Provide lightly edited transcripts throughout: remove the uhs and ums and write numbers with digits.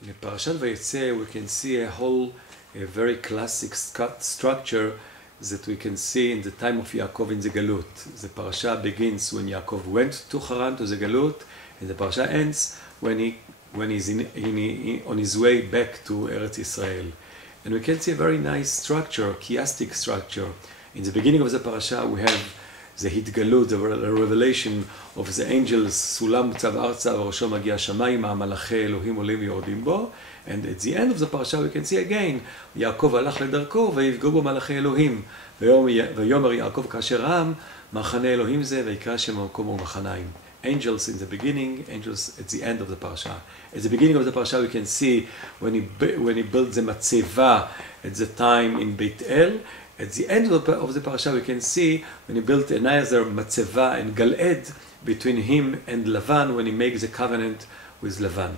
In Parashat VaYetze, we can see a very classic structure that we can see in the time of Yaakov in the Galut. The parasha begins when Yaakov went to Haran, to the Galut, and the parasha ends when he's on his way back to Eretz Israel. And we can see a very nice structure, chiastic structure. In the beginning of the parasha, we have the Hitgalut, the revelation of the angels, Sulam Tzav Arza, Rosho Magia Shamayim, Malachi Elohim Olim Yordim Bo. And at the end of the parasha, we can see again, Yaakov alach ledarko, ויפגעו Malachi Elohim. ויאמר יעקב כאשר העם, מחנה אלוהים זה, ויקרא שם המקום ומחניים. Angels in the beginning, angels at the end of the parasha. At the beginning of the parasha, we can see when he built the matzeva at the time in Beit El. At the end of the parasha, we can see when he built another matzeva and Galed between him and Lavan when he makes a covenant with Lavan.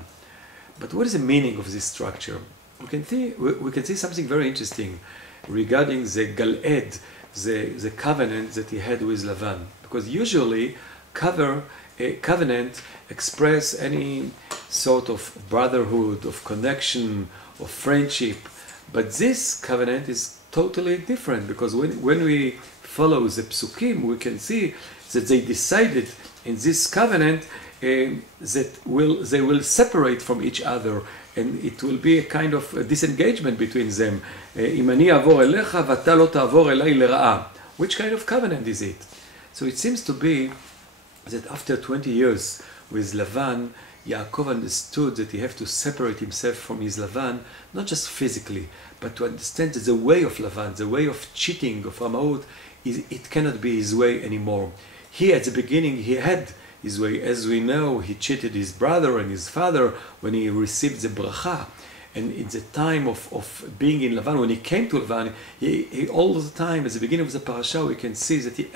But what is the meaning of this structure? We can see something very interesting regarding the Galed, the covenant that he had with Lavan. Because usually a covenant express any sort of brotherhood, of connection, of friendship. But this covenant is totally different, because when we follow the psukim, we can see that they decided in this covenant that they will separate from each other, and it will be a kind of a disengagement between them. אם אני אעבור אליך ואתה לא תעבור אליי לרעה. Which kind of covenant is it? So it seems to be that after 20 years with Lavan, Yaakov understood that he had to separate himself from his Lavan, not just physically, but to understand that the way of Lavan, the way of cheating, of Ramaut, it cannot be his way anymore. He, at the beginning, he had his way. As we know, he cheated his brother and his father when he received the bracha. And in the time of being in Lavan, when he came to Lavan, he all the time, at the beginning of the parasha, we can see that he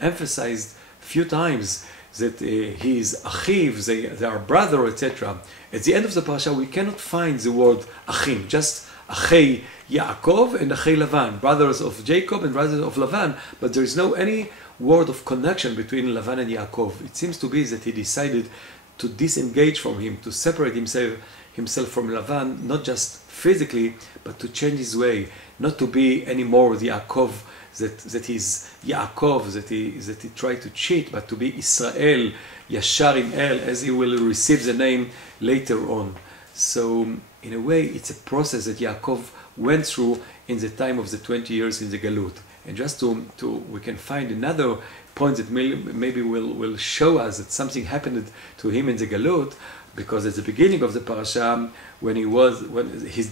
emphasized a few times that he is achiv, they are brother, etc. At the end of the parasha, we cannot find the word achim, just achei Yaakov and achei Lavan, brothers of Jacob and brothers of Lavan, but there is no any word of connection between Lavan and Yaakov. It seems to be that he decided to disengage from him, to separate himself from Lavan, not just physically, but to change his way, not to be anymore the Yaakov that he's Yaakov, that he tried to cheat, but to be Israel, Yashar im El, as he will receive the name later on. So in a way, it's a process that Yaakov went through in the time of the 20 years in the Galut. And just we can find another point that maybe will show us that something happened to him in the Galut, because at the beginning of the parasha, when he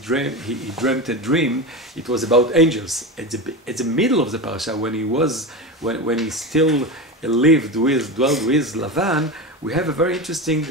dreamt a dream, it was about angels. At the middle of the parasha, when he still dwelled with Lavan, we have a very interesting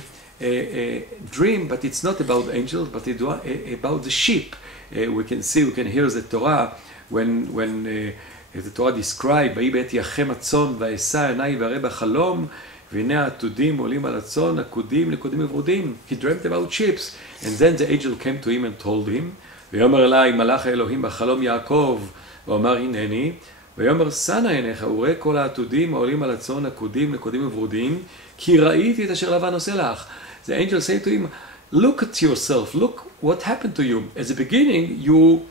dream, but it's not about angels, but it's about the sheep. We can hear the Torah when the Torah describes, "ויהי בעת יחם הצאן ואשא עיני ואראה בחלום, והנה העתודים עולים על הצאן, עקודים נקודים וברודים." He dreamt about sheep, and then the angel came to him and told him, ויאמר אלי מלאך האלוהים בחלום יעקב, ואמר הנני, ויאמר שא עיניך וראה כל העתודים העולים על הצאן, עקודים נקודים וברודים, כי ראיתי את אשר לבן עושה לך. The angel said to him, look at yourself, look what happened to you. At the beginning, your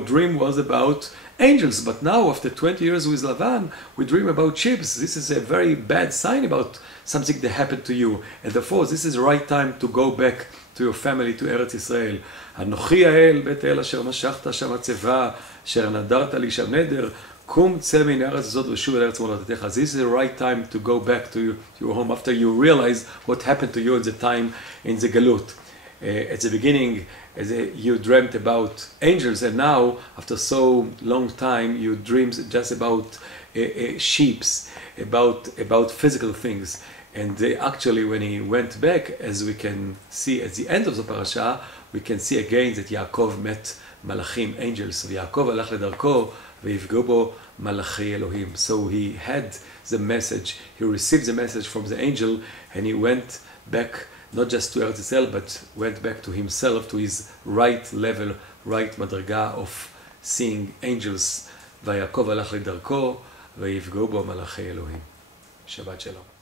dream was about angels, but now after 20 years with Lavan, we dream about sheep. This is a very bad sign about something that happened to you. And therefore, this is the right time to go back to your family, to Eretz Israel. אנוכי האל, בית האל אשר משכת שם הצבא, אשר נדרת לי שם נדר, קום צא מן הארץ הזאת ושוב אל ארץ מולדתך. This is the right time to go back to your home after you realize what happened to you at the time in the Galut. At the beginning, you dreamt about angels, and now, after so long time, you dream just about sheep, about physical things. And actually, when he went back, as we can see at the end of the parasha, we can see again that Yaakov met malachim, angels. So Yaakov alach ledarko, ויפגעו בו מלאכי אלוהים. So he had the message, he received the message from the angel, and he went back not just to Eretz Israel, but went back to himself, to his right level, right madrga of seeing angels. ויעקב הלך לדרכו, ויפגעו בו מלאכי אלוהים. שבת שלום.